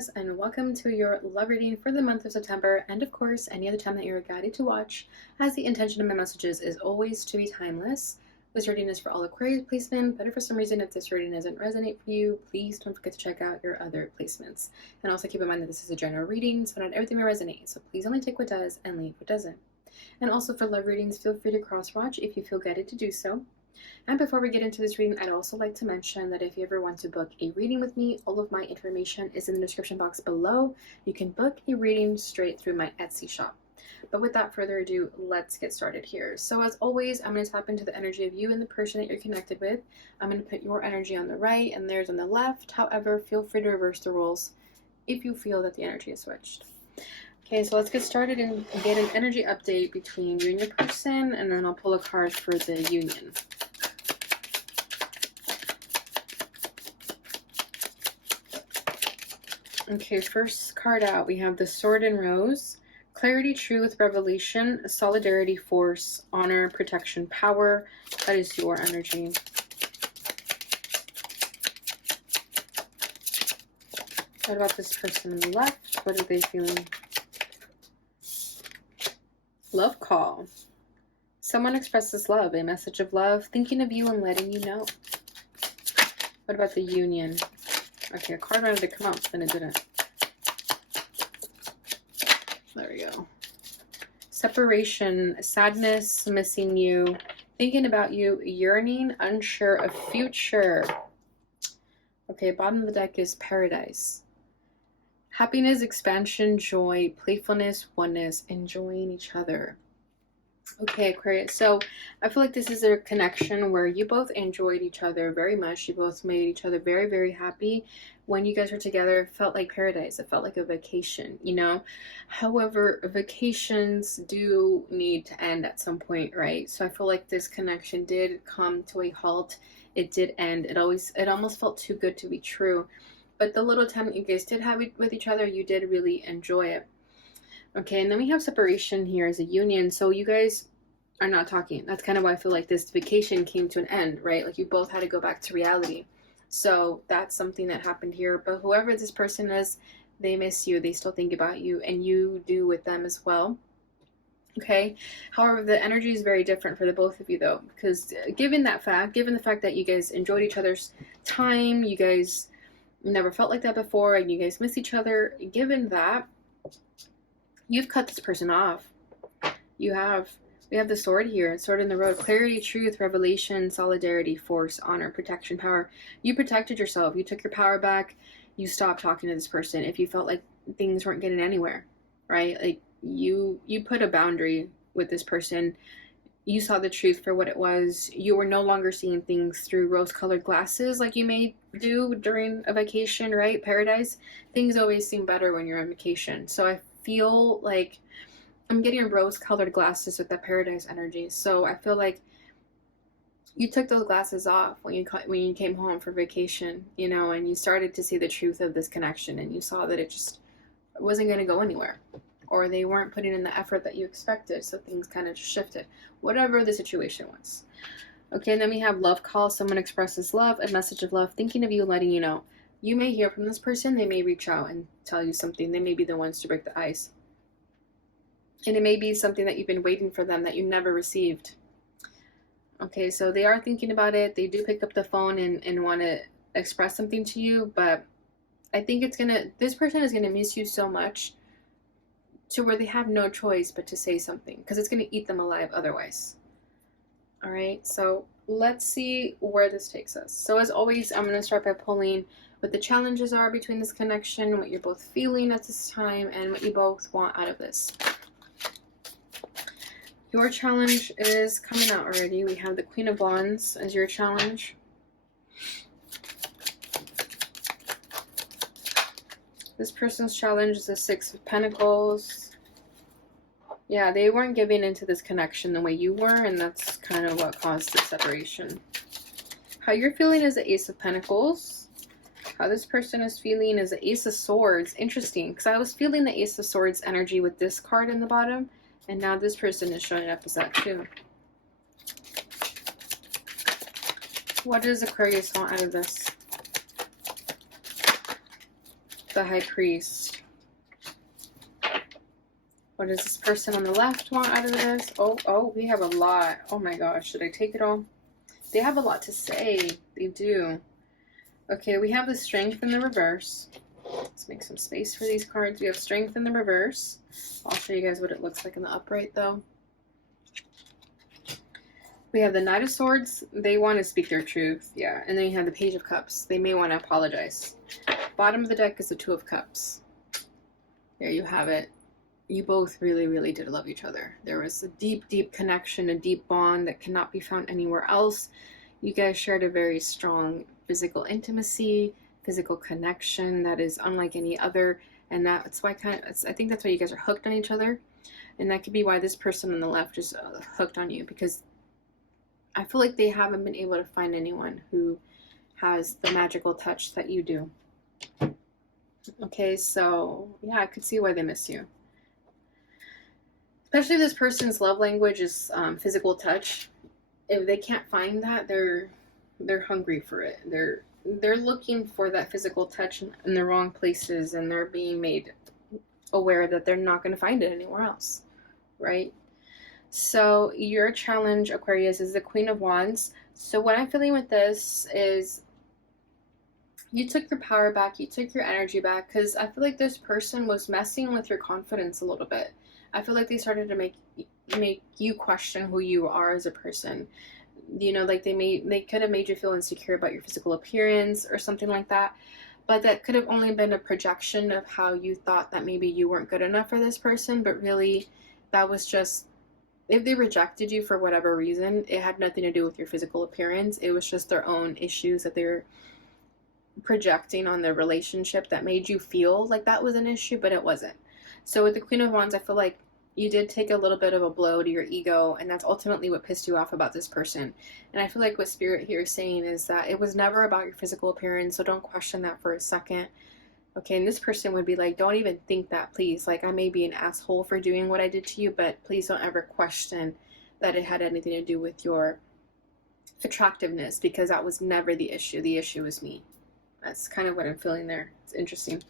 Aquarius, and welcome to your love reading for the month of September, and of course any other time that you're guided to watch, as the intention of my messages is always to be timeless. This reading is for all Aquarius placement, but if for some reason if this reading doesn't resonate for you, please don't forget to check out your other placements. And also keep in mind that this is a general reading, so not everything will resonate, so please only take what does and leave what doesn't. And also for love readings, feel free to cross-watch if you feel guided to do so. And before we get into this reading, I'd also like to mention that if you ever want to book a reading with me, all of my information is in the description box below. You can book a reading straight through my Etsy shop. But without further ado, let's get started here. So as always, I'm going to tap into the energy of you and the person that you're connected with. I'm going to put your energy on the right and theirs on the left. However, feel free to reverse the roles if you feel that the energy is switched. Okay, so let's get started and get an energy update between you and your person, and then I'll pull a card for the union. Okay, first card out, we have the Sword and Rose. Clarity, truth, revelation, solidarity, force, honor, protection, power. That is your energy. What about this person on the left? What are they feeling? Love call. Someone expresses love, a message of love, thinking of you and letting you know. What about the union? Okay, a card wanted to come out, then it didn't. There we go. Separation, sadness, missing you, thinking about you, yearning, unsure of future. Okay, bottom of the deck is paradise. Happiness, expansion, joy, playfulness, oneness, enjoying each other. Okay, Aquarius, so I feel like this is a connection where you both enjoyed each other very much. You both made each other very, very happy. When you guys were together, it felt like paradise. It felt like a vacation, you know? However, vacations do need to end at some point, right? So I feel like this connection did come to a halt. It did end. It almost felt too good to be true. But the little time that you guys did have with each other, you did really enjoy it. Okay, and then we have separation here as a union. So you guys are not talking. That's kind of why I feel like this vacation came to an end, right? Like you both had to go back to reality. So that's something that happened here. But whoever this person is, they miss you. They still think about you, and you do with them as well. Okay. However, the energy is very different for the both of you, though, because given the fact that you guys enjoyed each other's time, you guys never felt like that before, and you guys miss each other. Given that, you've cut this person off. We have the sword here, sword in the road. Clarity, truth, revelation, solidarity, force, honor, protection, power. You protected yourself. You took your power back. You stopped talking to this person if you felt like things weren't getting anywhere, right? Like you put a boundary with this person. You saw the truth for what it was. You were no longer seeing things through rose-colored glasses like you may do during a vacation, right? Paradise. Things always seem better when you're on vacation. So I feel like I'm getting rose-colored glasses with that paradise energy. So I feel like you took those glasses off when you came home for vacation, you know, and you started to see the truth of this connection, and you saw that it just wasn't going to go anywhere, or they weren't putting in the effort that you expected, so things kind of just shifted, whatever the situation was. Okay, and then we have love call. Someone expresses love, a message of love, thinking of you, letting you know. You may hear from this person. They may reach out and tell you something. They may be the ones to break the ice. And it may be something that you've been waiting for them that you never received. Okay, so they are thinking about it. They do pick up the phone and want to express something to you, but I think this person is going to miss you so much to where they have no choice but to say something, because it's going to eat them alive otherwise. All right, so let's see where this takes us. So as always, I'm going to start by pulling what the challenges are between this connection, what you're both feeling at this time, and what you both want out of this. Your challenge is coming out already. We have the Queen of Wands as your challenge. This person's challenge is the Six of Pentacles. Yeah, they weren't giving into this connection the way you were, and that's kind of what caused the separation. How you're feeling is the Ace of Pentacles. How this person is feeling is the Ace of Swords. Interesting, because I was feeling the Ace of Swords energy with this card in the bottom, and now this person is showing up as that too. What does Aquarius want out of this? The High Priest. What does this person on the left want out of this? Oh, we have a lot. Oh my gosh, should I take it all? They have a lot to say. They do. Okay, we have the Strength in the reverse. Let's make some space for these cards. We have Strength in the reverse. I'll show you guys what it looks like in the upright though. We have the Knight of Swords. They want to speak their truth. Yeah. And then you have the Page of Cups. They may want to apologize. Bottom of the deck is the Two of Cups. There you have it. You both really, really did love each other. There was a deep, deep connection, a deep bond that cannot be found anywhere else. You guys shared a very strong physical intimacy, physical connection that is unlike any other. And that's why I think that's why you guys are hooked on each other. And that could be why this person on the left is hooked on you, because I feel like they haven't been able to find anyone who has the magical touch that you do. Okay, so yeah, I could see why they miss you. Especially this person's love language is physical touch. If they can't find that, they're hungry for it. They're looking for that physical touch in the wrong places, and they're being made aware that they're not going to find it anywhere else, right? So your challenge, Aquarius, is the Queen of Wands. So what I'm feeling with this is you took your power back, you took your energy back, because I feel like this person was messing with your confidence a little bit. I feel like they started to make you question who you are as a person. You know, like they could have made you feel insecure about your physical appearance or something like that. But that could have only been a projection of how you thought that maybe you weren't good enough for this person. But really, that was just, if they rejected you for whatever reason, it had nothing to do with your physical appearance. It was just their own issues that they're projecting on their relationship that made you feel like that was an issue, but it wasn't. So with the Queen of Wands, I feel like you did take a little bit of a blow to your ego, and that's ultimately what pissed you off about this person. And I feel like what Spirit here is saying is that it was never about your physical appearance, so don't question that for a second. Okay, and this person would be like, don't even think that, please. Like, I may be an asshole for doing what I did to you, but please don't ever question that it had anything to do with your attractiveness, because that was never the issue. The issue was me. That's kind of what I'm feeling there. It's interesting.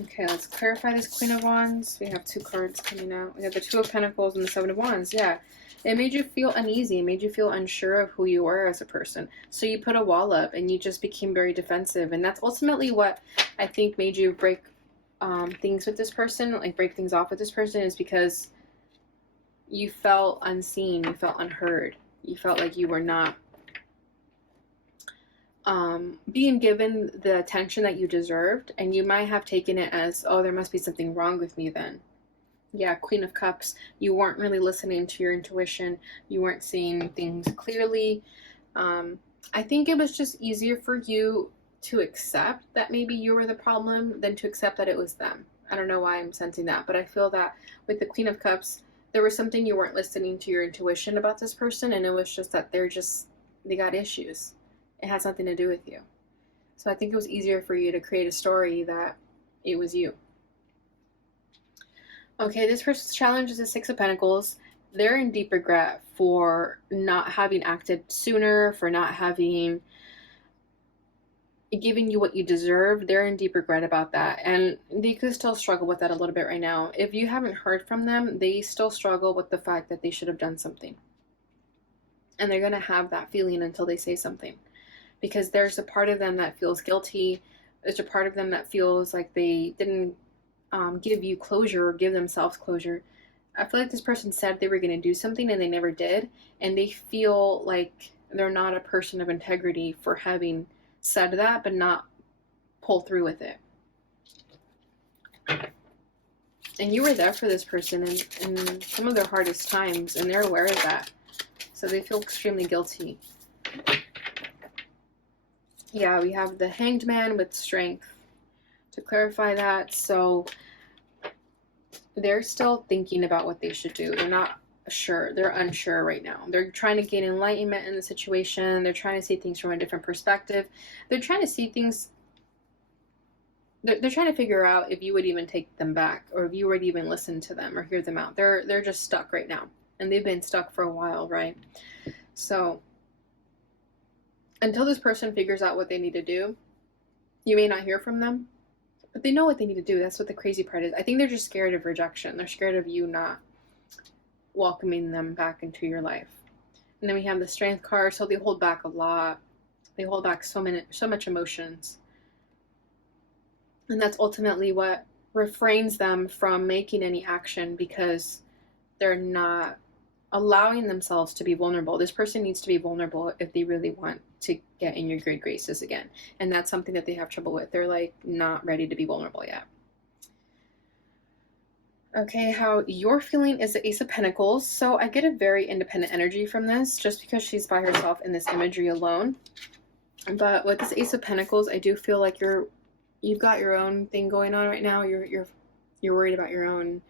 Okay, let's clarify this Queen of Wands. We have two cards coming out. We have the Two of Pentacles and the Seven of Wands. Yeah, it made you feel uneasy. It made you feel unsure of who you were as a person. So you put a wall up and you just became very defensive. And that's ultimately what I think made you break things with this person, like break things off with this person, is because you felt unseen. You felt unheard. You felt like you were not being given the attention that you deserved, and you might have taken it as, oh, there must be something wrong with me then. Yeah, Queen of Cups, you weren't really listening to your intuition. You weren't seeing things clearly. I think it was just easier for you to accept that maybe you were the problem than to accept that it was them. I don't know why I'm sensing that, but I feel that with the Queen of Cups, there was something you weren't listening to your intuition about this person, and it was just that they got issues. It has nothing to do with you. So I think it was easier for you to create a story that it was you. Okay, this person's challenge is the Six of Pentacles. They're in deep regret for not having acted sooner, for not having given you what you deserve. They're in deep regret about that. And they could still struggle with that a little bit right now. If you haven't heard from them, they still struggle with the fact that they should have done something. And they're going to have that feeling until they say something. Because there's a part of them that feels guilty. There's a part of them that feels like they didn't give you closure or give themselves closure. I feel like this person said they were going to do something and they never did. And they feel like they're not a person of integrity for having said that but not pull through with it. And you were there for this person in some of their hardest times, and they're aware of that. So they feel extremely guilty. Yeah, we have the Hanged Man with Strength. To clarify that, so they're still thinking about what they should do. They're not sure. They're unsure right now. They're trying to gain enlightenment in the situation. They're trying to see things from a different perspective. They're trying to see things. They're trying to figure out if you would even take them back, or if you would even listen to them or hear them out. They're just stuck right now, and they've been stuck for a while, right? So until this person figures out what they need to do, you may not hear from them, but they know what they need to do. That's what the crazy part is. I think they're just scared of rejection. They're scared of you not welcoming them back into your life. And then we have the Strength card, so they hold back a lot. They hold back so much emotions. And that's ultimately what refrains them from making any action, because they're not allowing themselves to be vulnerable. This person needs to be vulnerable if they really want to get in your good graces again. And that's something that they have trouble with. They're like not ready to be vulnerable yet. Okay, how you're feeling is the Ace of Pentacles. So I get a very independent energy from this, just because she's by herself in this imagery alone. But with this Ace of Pentacles, I do feel like you've got your own thing going on right now. You're worried about your own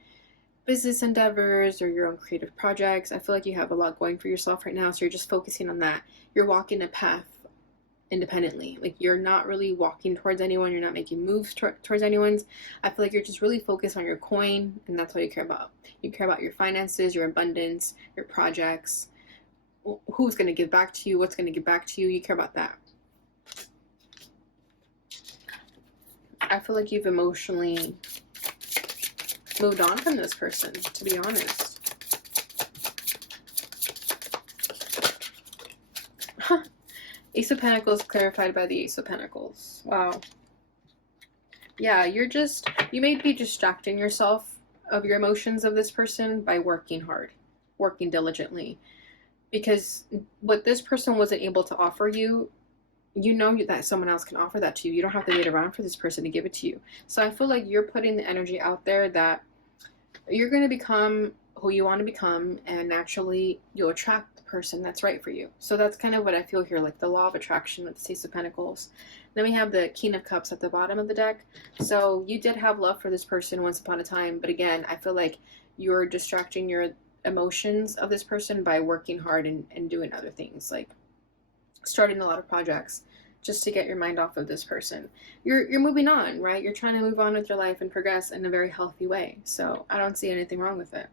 business endeavors or your own creative projects. I feel like you have a lot going for yourself right now, so you're just focusing on that. You're walking a path independently. Like, you're not really walking towards anyone. You're not making moves towards anyone's. I feel like you're just really focused on your coin, and that's what you care about. You care about your finances, your abundance, your projects, who's going to give back to you, what's going to give back to you. You care about that. I feel like you've emotionally moved on from this person, to be honest. Ace of Pentacles clarified by the Ace of Pentacles. Wow. Yeah, you may be distracting yourself of your emotions of this person by working hard, working diligently. Because what this person wasn't able to offer you, you know that someone else can offer that to you. You don't have to wait around for this person to give it to you. So I feel like you're putting the energy out there that you're going to become who you want to become, and naturally you'll attract the person that's right for you. So that's kind of what I feel here, like the law of attraction with the Ace of Pentacles. Then we have the King of Cups at the bottom of the deck. So you did have love for this person once upon a time, but again, I feel like you're distracting your emotions of this person by working hard and doing other things, like starting a lot of projects just to get your mind off of this person. You're moving on, right? You're trying to move on with your life and progress in a very healthy way. So I don't see anything wrong with it.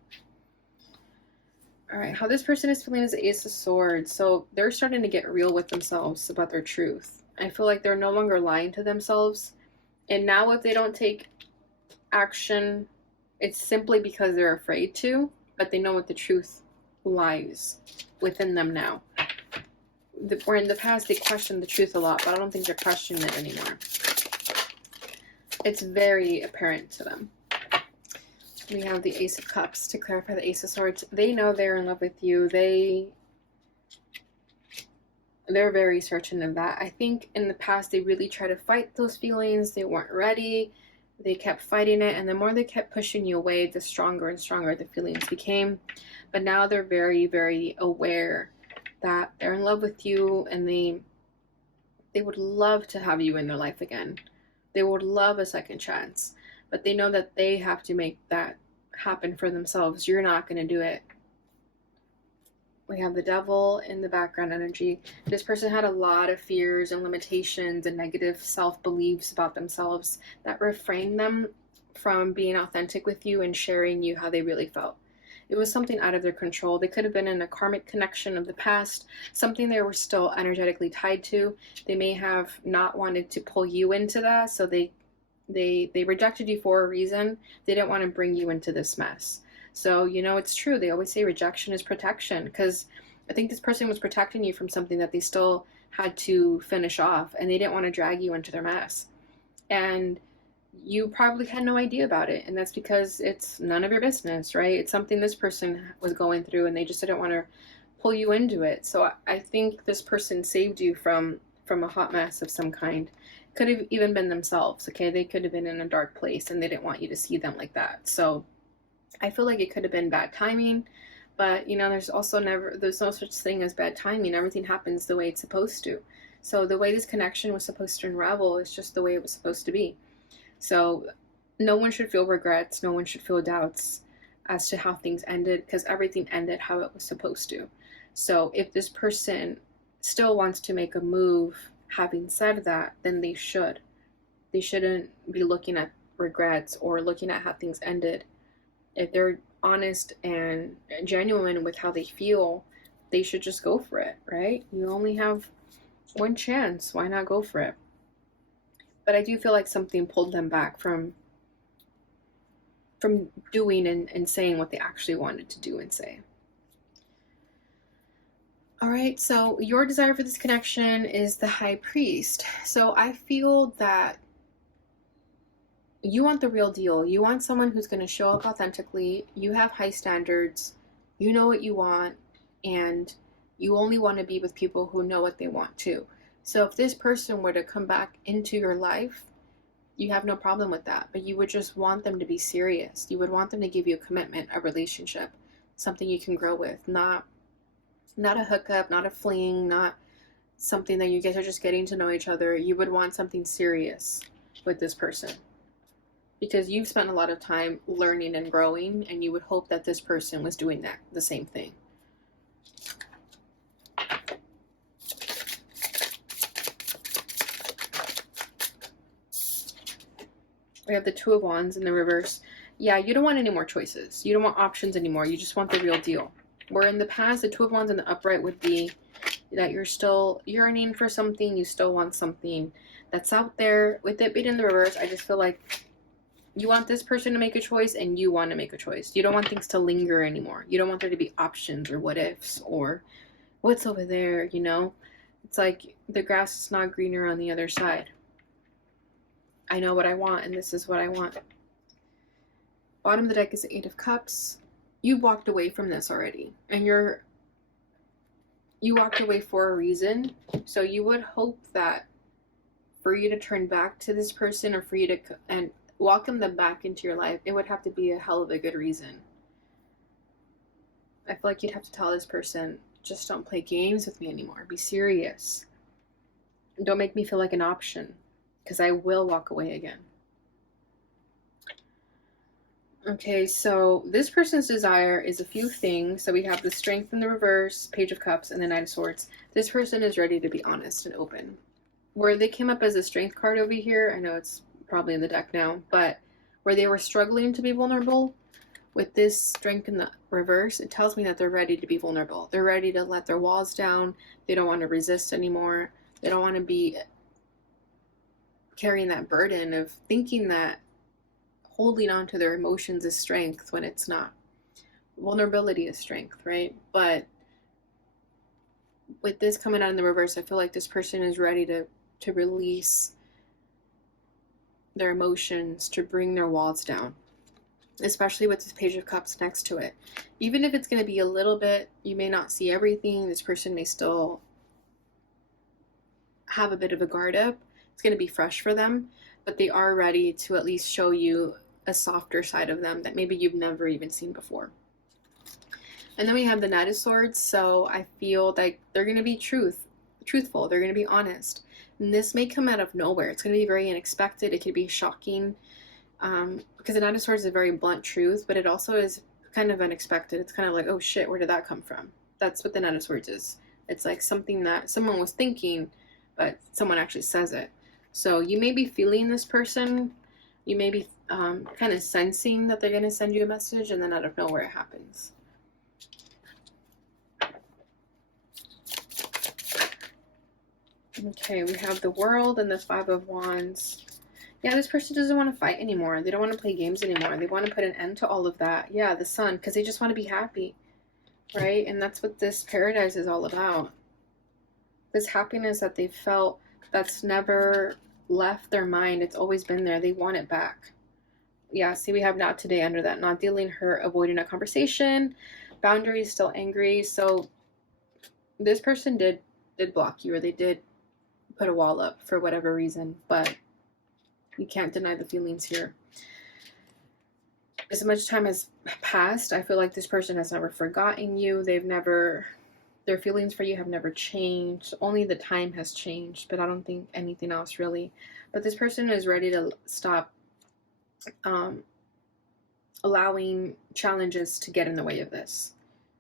All right, how this person is feeling is the Ace of Swords. So they're starting to get real with themselves about their truth. I feel like they're no longer lying to themselves. And now if they don't take action, it's simply because they're afraid to, but they know what the truth lies within them now. Where in the past they questioned the truth a lot, but I don't think they're questioning it anymore. It's very apparent to them. We have the Ace of Cups to clarify the Ace of Swords. They know they're in love with you. They're very certain of that. I think in the past they really tried to fight those feelings. They weren't ready. They kept fighting it, and the more they kept pushing you away, the stronger and stronger the feelings became. But now they're very, very aware that they're in love with you, and they would love to have you in their life again. They would love a second chance, but they know that they have to make that happen for themselves. You're not going to do it. We have the Devil in the background energy. This person had a lot of fears and limitations and negative self-beliefs about themselves that refrained them from being authentic with you and sharing you how they really felt. It was something out of their control. They could have been in a karmic connection of the past, something they were still energetically tied to. They may have not wanted to pull you into that, so they rejected you for a reason. They didn't want to bring you into this mess. So, you know, it's true. They always say rejection is protection, because I think this person was protecting you from something that they still had to finish off, and they didn't want to drag you into their mess. And you probably had no idea about it, and that's because it's none of your business, right? It's something this person was going through, and they just didn't want to pull you into it. So I think this person saved you from a hot mess of some kind. Could have even been themselves, okay? They could have been in a dark place, and they didn't want you to see them like that. So I feel like it could have been bad timing, but you know, there's no such thing as bad timing. Everything happens the way it's supposed to. So the way this connection was supposed to unravel is just the way it was supposed to be. So no one should feel regrets. No one should feel doubts as to how things ended, because everything ended how it was supposed to. So if this person still wants to make a move, having said that, then they should. They shouldn't be looking at regrets or looking at how things ended. If they're honest and genuine with how they feel, they should just go for it, right? You only have one chance. Why not go for it? But I do feel like something pulled them back from doing and saying what they actually wanted to do and say. All right, so your desire for this connection is the High Priest. So I feel that you want the real deal. You want someone who's going to show up authentically. You have high standards. You know what you want. And you only want to be with people who know what they want too. So if this person were to come back into your life, you have no problem with that. But you would just want them to be serious. You would want them to give you a commitment, a relationship, something you can grow with. Not a hookup, not a fling, not something that you guys are just getting to know each other. You would want something serious with this person. Because you've spent a lot of time learning and growing, and you would hope that this person was doing that, the same thing. We have the Two of Wands in the reverse. Yeah, you don't want any more choices. You don't want options anymore. You just want the real deal. Where in the past, the Two of Wands in the upright would be that you're still yearning for something. You still want something that's out there. With it being in the reverse, I just feel like you want this person to make a choice and you want to make a choice. You don't want things to linger anymore. You don't want there to be options or what ifs or what's over there, you know? It's like the grass is not greener on the other side. I know what I want and this is what I want. Bottom of the deck is the Eight of Cups. You walked away from this already and you walked away for a reason. So you would hope that for you to turn back to this person or for you to and welcome them back into your life, it would have to be a hell of a good reason. I feel like you'd have to tell this person, just don't play games with me anymore. Be serious. Don't make me feel like an option, because I will walk away again. Okay, so this person's desire is a few things. So we have the Strength in the reverse, Page of Cups, and the Knight of Swords. This person is ready to be honest and open. Where they came up as a Strength card over here, I know it's probably in the deck now, but where they were struggling to be vulnerable, with this Strength in the reverse, it tells me that they're ready to be vulnerable. They're ready to let their walls down. They don't want to resist anymore. They don't want to be carrying that burden of thinking that holding on to their emotions is strength when it's not. Vulnerability is strength, right? But with this coming out in the reverse, I feel like this person is ready to release their emotions, to bring their walls down, especially with this Page of Cups next to it. Even if it's going to be a little bit, you may not see everything. This person may still have a bit of a guard up. It's going to be fresh for them, but they are ready to at least show you a softer side of them that maybe you've never even seen before. And then we have the Knight of Swords. So I feel like they're going to be truthful. They're going to be honest. And this may come out of nowhere. It's going to be very unexpected. It could be shocking. Because the Knight of Swords is a very blunt truth, but it also is kind of unexpected. It's kind of like, oh shit, where did that come from? That's what the Knight of Swords is. It's like something that someone was thinking, but someone actually says it. So you may be feeling this person. You may be kind of sensing that they're going to send you a message, and then out of nowhere it happens. Okay, we have the World and the Five of Wands. Yeah, this person doesn't want to fight anymore. They don't want to play games anymore. They want to put an end to all of that. Yeah, the Sun, because they just want to be happy, right? And that's what this Paradise is all about. This happiness that they felt that's never left their mind. It's always been there. They want it back. Yeah, see, we have Not Today under that. Not dealing, hurt, avoiding a conversation. Boundaries, still angry. So this person did block you, or they did put a wall up for whatever reason, but you can't deny the feelings here. As much time has passed, I feel like this person has never forgotten you. Their feelings for you have never changed. Only the time has changed, but I don't think anything else really. But this person is ready to stop allowing challenges to get in the way of this.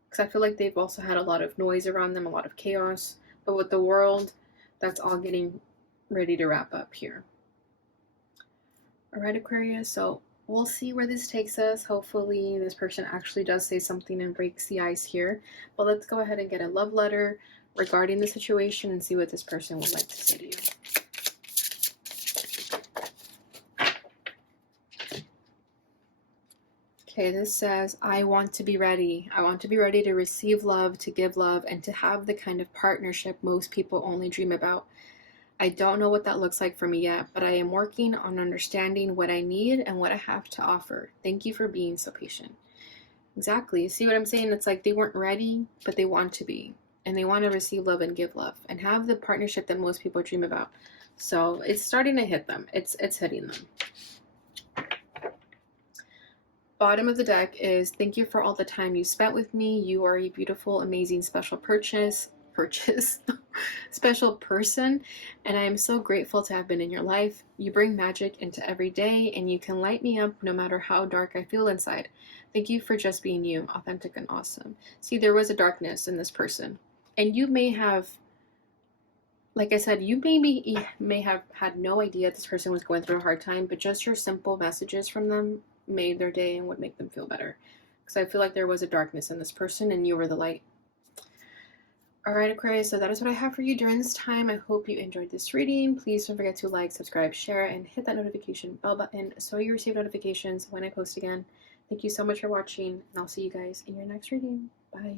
Because I feel like they've also had a lot of noise around them, a lot of chaos. But with the World, that's all getting ready to wrap up here. All right, Aquarius, so we'll see where this takes us. Hopefully this person actually does say something and breaks the ice here. But let's go ahead and get a love letter regarding the situation and see what this person would like to say to you. Okay, this says, I want to be ready. I want to be ready to receive love, to give love, and to have the kind of partnership most people only dream about. I don't know what that looks like for me yet, but I am working on understanding what I need and what I have to offer. Thank you for being so patient. Exactly. See what I'm saying? It's like they weren't ready, but they want to be. And they want to receive love and give love and have the partnership that most people dream about. So it's starting to hit them. It's hitting them. Bottom of the deck is, thank you for all the time you spent with me. You are a beautiful, amazing, special special person, and I am so grateful to have been in your life. You bring magic into every day, and you can light me up no matter how dark I feel inside. Thank you for just being you, authentic and awesome. See, there was a darkness in this person, and you may have, like I said, you may have had no idea this person was going through a hard time, but just your simple messages from them made their day and would make them feel better. Because I feel like there was a darkness in this person, and you were the light. Alright, Aquarius, so that is what I have for you during this time. I hope you enjoyed this reading. Please don't forget to like, subscribe, share, and hit that notification bell button so you receive notifications when I post again. Thank you so much for watching, and I'll see you guys in your next reading. Bye.